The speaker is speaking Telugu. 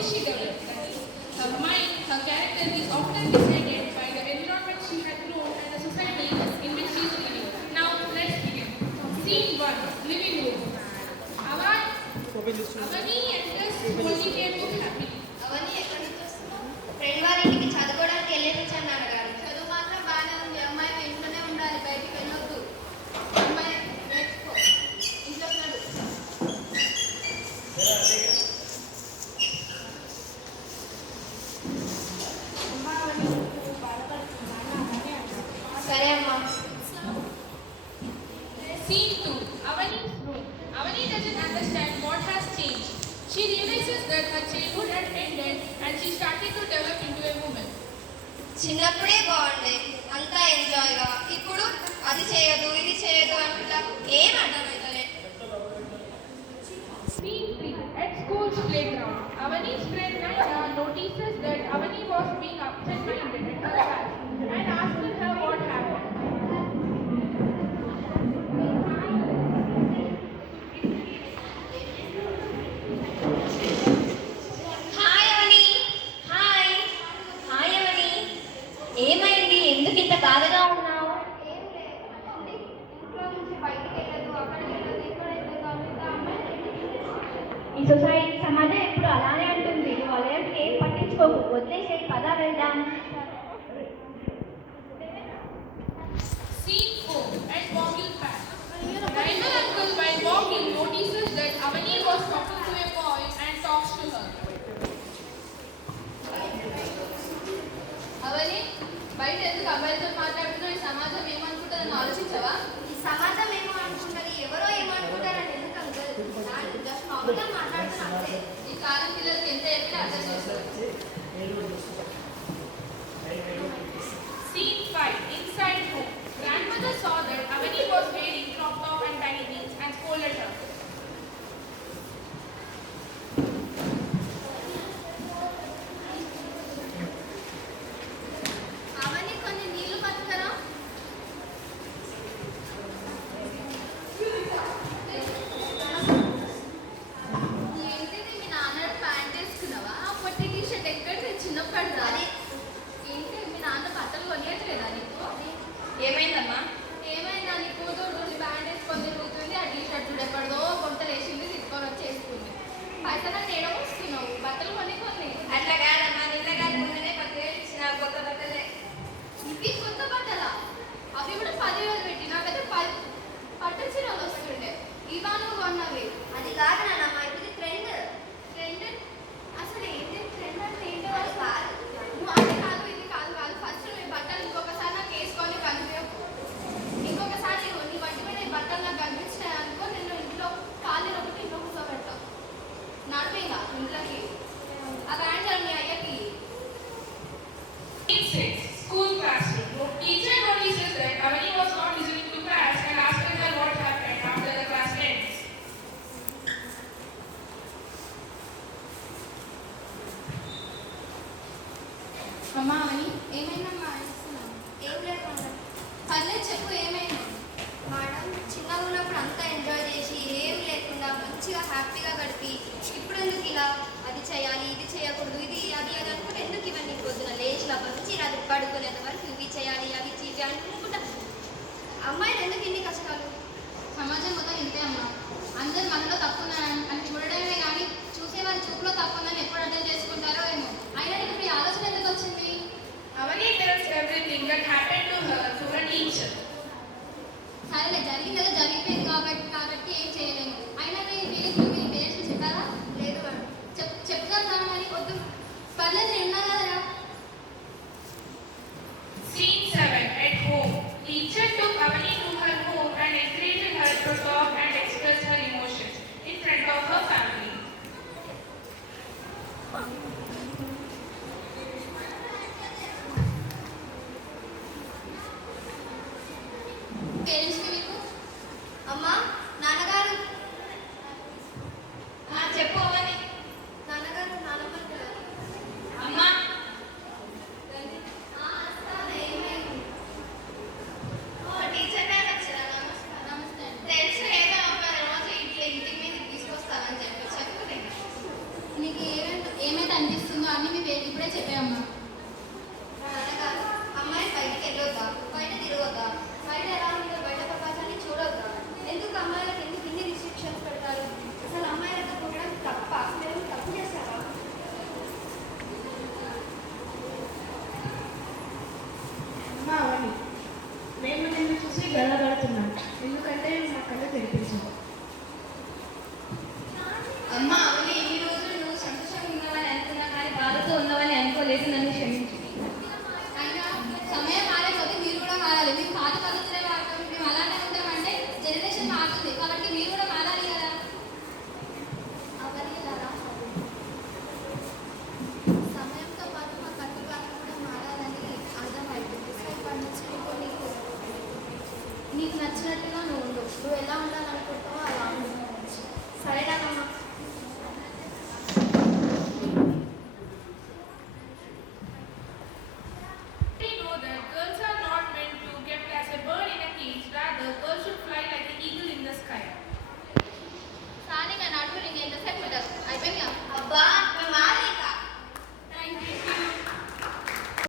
is she developed? That is, her mind, her character is often decided by the environment she had grown and the society in which she is living. Now, let's begin. Scene 1, living room. Avani enters holy table happily. అవన్నీ ఎక్కడి నుంచి వస్తున్నావు? ఫ్రెండ్ వాళ్ళ ఇంటికి చదువుకోవడానికి వెళ్ళి వచ్చాను నాన్నగారు. చదువు మాత్రం బాగానే ఉంది. అమ్మాయి ఇంట్లోనే ఉండాలి, బయటికి వెళ్ళొద్దు. అమ్మాయి నేర్చుకో, ఇంట్లో ఉన్నాడు. సరే అమ్మా. Scene 2, Avani's room. Avani doesn't understand what has changed. She realizes that her childhood had ended and she started to develop into a woman. చిన్నప్పుడే బాగుండే, అంతా ఎంజాయ్గా. ఇప్పుడు అది చేయదు ఇది చేయదు అంటున్నా, ఏం అర్థమవుతలే. Scene 3, at school's playground. Avani's friend Naina notices that Avani was being absent-minded at her class and asks her what happened. Hi Avani. Hi hi Avani, ఏమైంది? ఎందుకు ఇంత బాధగా ఉన్నావు? ఈ సొసైటీ సమాజం ఎప్పుడు అలానే అంటుంది. వాళ్ళకి ఏం పట్టించుకోకు, వదిలేసే పద వెళ్దాం. Scene 4, at Boggle Park. Rival uncle while walking notices that Avani was talking to a boy and talks to her. అవని, బయట ఎందుకు అబ్బాయిలతో మాట్లాడుతున్నావు? ఈ సమాజం ఏమనుకుంటుందని ఆలోచించవా? ఈ సమాజం ఏమో అనుకుంటుంది, ఎవరో ఏమనుకుంటారని ఎందుకు అంకల్? జస్ట్ మామూలుగా మాట్లాడుతున్నా అంతే. ఈ కాలం పిల్లలకి ఎంత చెప్పినా అర్థం చేస్తారు. Scene 5, inside home. Grandmother saw that Avani was wearing crop top and baggy jeans and scolded her. అవని, కొన్ని నీళ్లు పట్టుకరా. ఏంటిది, మీ నాన్న ప్యాంట్ వేసుకున్నావా? పొట్టి టీ షర్ట్ ఎక్కడ చిన్నప్పుడు రాలి. ఏంటి, మీ నాన్న బట్టలు కొనియట్లేదా నీకు? ఏమైందమ్మా? ఏమైందా, నీ కూతురు ప్యాంట్ వేసుకొని తిరుగుతుంది, ఆ టీ షర్ట్ ఎక్కడదో గుంటలు వేసింది, తీసుకొని వచ్చి వేసుకుంది. పైసలు తేడా వస్తున్నావు, బట్టలు కొని కొన్ని. అట్లా కాదమ్మా, నిన్న కాదు ముందునే 10,000 ఇచ్చిన కొత్త బట్టలే. ఇవి కొత్త బట్టలా? అవి కూడా 10,000 పెట్టి నాకైతే పట్టు చీరలు వస్తుండే. ఇవా నువ్వు కొన్నవి? అది కాదు నాన్నమ్మ, ఇది ట్రెండ్. ట్రెండ్ అసలు ఏంటి? ట్రెండ్ అంటే ఏంటో కాదు. నువ్వు అది కాదు ఇది కాదు కాదు. ఫస్ట్ నీ బట్టలు ఇంకొకసారి నాకు వేసుకొని కనిపించకు. ఇంకొకసారి నీ వంటి మీద ఈ బట్టలు నాకు కనిపించినాయి అనుకో, నేను ఇంట్లో కాళ్ళు ఒకటి ఇంట్లో కూర్చోబెడతావు. నడిపేగా ఇంట్లోకి ఆ ప్యాంట్ మీ అయ్యకి. Scene 6, school classroom. Teacher notices that Avani was not listening to class and asks her what happened after the class ends. అమ్మా అవని, ఏమైందమ్మా? ఏం లేదు మేడం. పర్లేదు చెప్పు, ఏమైంది? మేడం, చిన్నగా ఉన్నప్పుడు అంతా ఎంజాయ్ చేసి ఏం లేకుండా మంచిగా హ్యాపీగా గడిపి ఇప్పుడు ఎందుకు ఇలా అది చేయాలి ఇది చేయకూడదు ఇది అది అది అనుకుంటే ఎందుకు ఇవన్నీ పొద్దున లేచిన మంచి రాత్రి పడుకునేంత వరకు ఇవి చేయాలి అవి చేయాలి అనుకుంటా. అమ్మాయిలు ఎందుకు ఇన్ని కష్టాలు? సమాజం మొత్తం ఇంతే అమ్మా. అందరు మనలో తప్పుందని అని చూడడమే కానీ చూసేవారి చూపులో తప్పుందని ఎప్పుడు అర్థం చేసుకుంటారో ఏమో. అయినా ఇప్పుడు ఈ ఆలోచన ఎందుకు వచ్చింది? Avani tells everything that happened to her to her teacher. సరేలే, జరిగింది ఏదో జరిగిపోయింది కాబట్టి ఏం చేయలేము. అయినా వీళ్ళకి మీ పేరెంట్స్ చెప్పారా? లేదు మేడం. చెప్తాను కానీ వద్దు. పర్లేదు, నేను ఉన్నా కదరా. Scene 7, at home. Teacher took Avani to her home and encouraged her to talk and express her emotions in front of her family. నీకు నచ్చినట్టుగా నువ్వు ఉండు. నువ్వు ఎలా ఉండాలనుకుంటావో అలా ఉండు. సరేనా